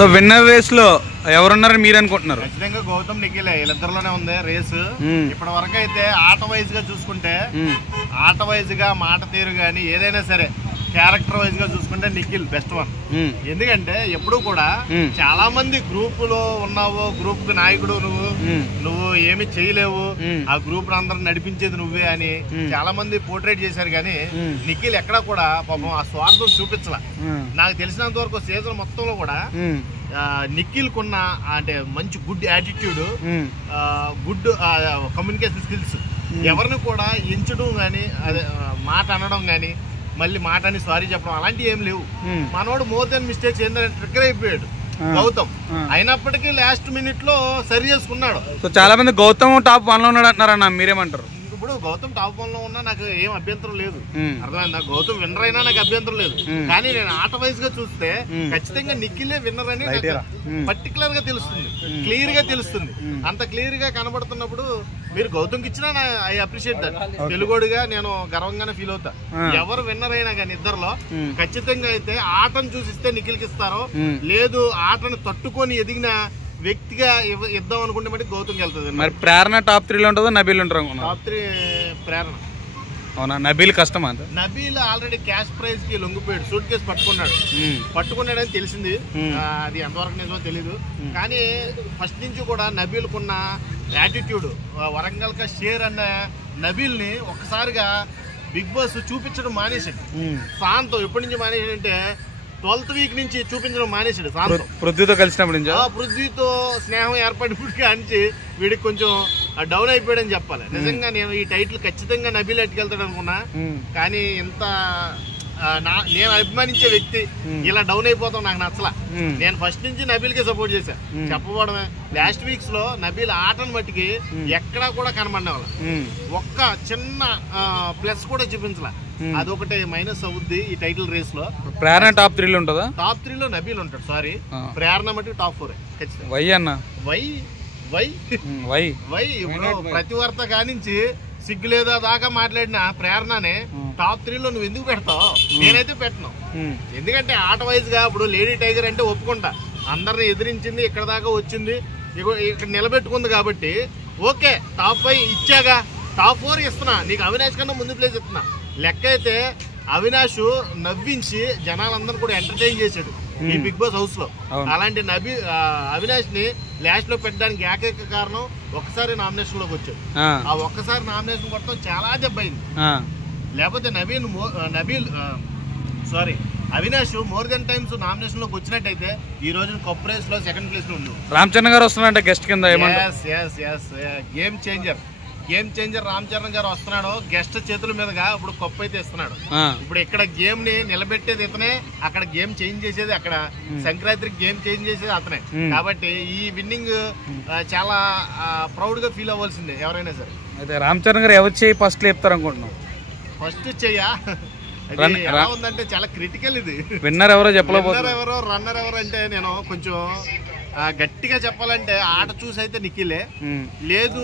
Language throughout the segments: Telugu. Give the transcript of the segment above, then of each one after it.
సో విన్నర్ రేస్ లో ఎవరున్నారని మీరు అనుకుంటున్నారు? ఖచ్చితంగా గౌతమ్ నిఖిలే, వీళ్ళిద్దరిలోనే ఉంది రేసు. ఇప్పటి వరకు అయితే ఆట వైజ్ గా చూసుకుంటే, ఆట వైజ్ గా మాట తీరు గానీ ఏదైనా సరే క్యారెక్టర్ వైజ్ గా చూసుకుంటే నిఖిల్ బెస్ట్ వన్. ఎందుకంటే ఎప్పుడు కూడా చాలా మంది గ్రూప్ లో ఉన్నావు, గ్రూప్ కి నాయకుడు నువ్వు ఏమి చేయలేవు, ఆ గ్రూప్ అందరూ నడిపించేది నువ్వే అని చాలా మంది పోర్ట్రేట్ చేశారు. కానీ నిఖిల్ ఎక్కడా కూడా పాపం ఆ స్వార్థం చూపించాల. నాకు తెలిసినంత వరకు సీజన్ మొత్తంలో కూడా నిఖిల్ కున్న అంటే మంచి good attitude, good communication skills, ఎవరిని కూడా ఎంచడం గానీ అదే మాట అనడం గానీ మళ్ళీ మాట అని సారీ చెప్పడం అలాంటివి ఏం లేవు. మనోడు మోర్ దెన్ మిస్టేక్స్ ఏంటంటే ట్రిగ్గర్ అయిపోయాడు గౌతమ్. అయినప్పటికీ లాస్ట్ మినిట్ లో సరి చేసుకున్నాడు. సో చాలా మంది గౌతమ్ టాప్ 1 లో ఉన్నాడు అంటున్నారన్న, మీరేమంటారు? ఇప్పుడు గౌతమ్ టాప్ 1 లో ఉన్నా నాకు ఏం అభ్యంతరం లేదు, అర్థమైందా? గౌతమ్ విన్నర్ అయినా నాకు అభ్యంతరం లేదు. కానీ నేను ఆట వైజ్ గా చూస్తే ఖచ్చితంగా నిఖిలే విన్నర్ అని పర్టికులర్ గా తెలుస్తుంది, క్లియర్ గా తెలుస్తుంది. అంత క్లియర్ గా కనబడుతున్నప్పుడు మీరు గౌతమ్కి ఇచ్చినా ఐ అప్రిషియేట్ దట్. తెలుగోడుగా నేను గర్వంగానే ఫీల్ అవుతా. ఎవరు విన్నర్ అయినా కానీ ఇద్దరులో ఖచ్చితంగా అయితే ఆటను చూసిస్తే నిఖిల్కి ఇస్తారో, లేదు ఆటను తట్టుకొని ఎదిగిన వ్యక్తిగా ఇద్దాం అనుకుంటే బట్టి గౌతమ్కి వెళ్తుంది. మరి ప్రేరణ టాప్ 3 లో ఉంటుందో నబీల్ ఉంటారు? టాప్ 3 ప్రేరణ. అవునా? నబీల్ కష్టం అంత. నబీల్ ఆల్రెడీ క్యాష్ ప్రైజ్ కి లొంగిపోయాడు, సూట్ కేసు పట్టుకున్నాడని తెలిసింది. అది ఎంతవరకు నిజమో తెలీదు. కానీ ఫస్ట్ నుంచి కూడా నబీల్ కున్న యాటిట్యూడ్, వరంగల్ కా షేర్ అన్న నబీల్ ని ఒక్కసారిగా బిగ్ బాస్ చూపించడం మానేసాడు. శాంతం ఎప్పటి నుంచి మానేసాడంటే 12th వీక్ నుంచి చూపించడం మానేసాడు. శాంతం పృథ్వీతో కలిసినప్పుడు నుంచి, పృథ్వీతో స్నేహం ఏర్పడినప్పటికీ అంచి వీడికి కొంచెం డౌన్ అయిపోయాడని చెప్పాలి. నిజంగా నేను ఈ టైటిల్ ఖచ్చితంగా నబీల్ ఎట్టుకెళ్తాడు అనుకున్నా, కానీ ఇంత నేను అభిమానించే వ్యక్తి ఇలా డౌన్ అయిపోతాం నాకు నచ్చలా. నేను ఫస్ట్ నుంచి నబీల్ కి సపోర్ట్ చేశా. చెప్పబడమే లాస్ట్ వీక్స్ లో నబీల్ ఆటను మట్టికి ఎక్కడా కూడా కనబడిన వాళ్ళ ఒక్క చిన్న ప్లస్ కూడా చూపించలా. అదొకటి మైనస్ అవుద్ది ఈ టైటిల్ రేస్ లో. ప్రేరణ టాప్ 3 లో ఉంటుందా? టాప్ 3 లో నబీల్ ఉంటాడు. సారీ, ప్రేరణ మట్టి టాప్ 4 ఖచ్చితంగా. వై అన్న? వై ఇప్పుడు ప్రతివార్త కానించి సిగ్గులేదా దాకా మాట్లాడిన ప్రేరణనే టాప్ 3 లో నువ్వు ఎందుకు పెడతావు? నేనైతే పెట్టను. ఎందుకంటే ఆట వైజ్ గా ఇప్పుడు లేడీ టైగర్ అంటే ఒప్పుకుంటా, అందరిని ఎదిరించింది, ఇక్కడ దాకా వచ్చింది, ఇక్కడ నిలబెట్టుకుంది కాబట్టి ఓకే. టాప్ 5 ఇచ్చాగా, టాప్ 4 ఇస్తున్నా నీకు. అవినాష్ కన్నా ముందు ప్లేస్ ఇస్తున్నా. లెక్క అయితే అవినాష్ నవ్వించి జనాలందరూ కూడా ఎంటర్టైన్ చేశాడు ఈ బిగ్ బాస్ హౌస్ లో. అలాంటి అవినాష్ ని లాస్ట్ లో పెట్టడానికి ఏకైక కారణం ఒక్కసారి నామినేషన్ లోకి వచ్చాడు. ఆ ఒక్కసారి నామినేషన్ కొట్టడం చాలా దెబ్బ అయింది. లేకపోతే Avinash more than times nomination లోకి వచ్చినట్టయితే ఈ రోజు కప్ రేస్ లో సెకండ్ ప్లేస్ లో ఉండు. రామ్ చరణ్ గారు వస్తున్నారంటే గెస్ట్ కింద. గేమ్ చేంజర్ రామ్ చరణ్ గారు వస్తున్నాడు గెస్ట్ చేతుల మీదుగా. ఇప్పుడు కప్ అయితే ఇస్తున్నాడు. ఇప్పుడు ఇక్కడ గేమ్ ని నిలబెట్టేది ఇతనే, అక్కడ గేమ్ చేంజ్ చేసేది, అక్కడ సంక్రాంతికి గేమ్ చేంజ్ చేసేది అతనే. కాబట్టి ఈ విన్నింగ్ చాలా ప్రౌడ్ గా ఫీల్ అవ్వాల్సిందే ఎవరైనా సరే. అయితే రామ్ చరణ్ గారు ఎవరు చేయి ఫస్ట్ లేపుతారు అనుకుంటున్నాం? ఫస్ట్ చెయ్యా ఎలా ఉందంటే చాలా క్రిటికల్ ఇది. విన్నర్ ఎవరో చెప్పలేదు, ఎవరో రన్నర్ ఎవరు అంటే నేను కొంచెం గట్టిగా చెప్పాలంటే ఆట చూసి అయితే నిఖిలే. లేదు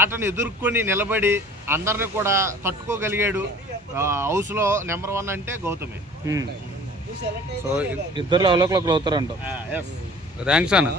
ఆటను ఎదుర్కొని నిలబడి అందరిని కూడా తట్టుకోగలిగాడు హౌస్ లో నెంబర్ 1 అంటే గౌతమే. సో ఇద్దరు అవలోకలు అవుతారంట. థ్యాంక్స్ అన్న.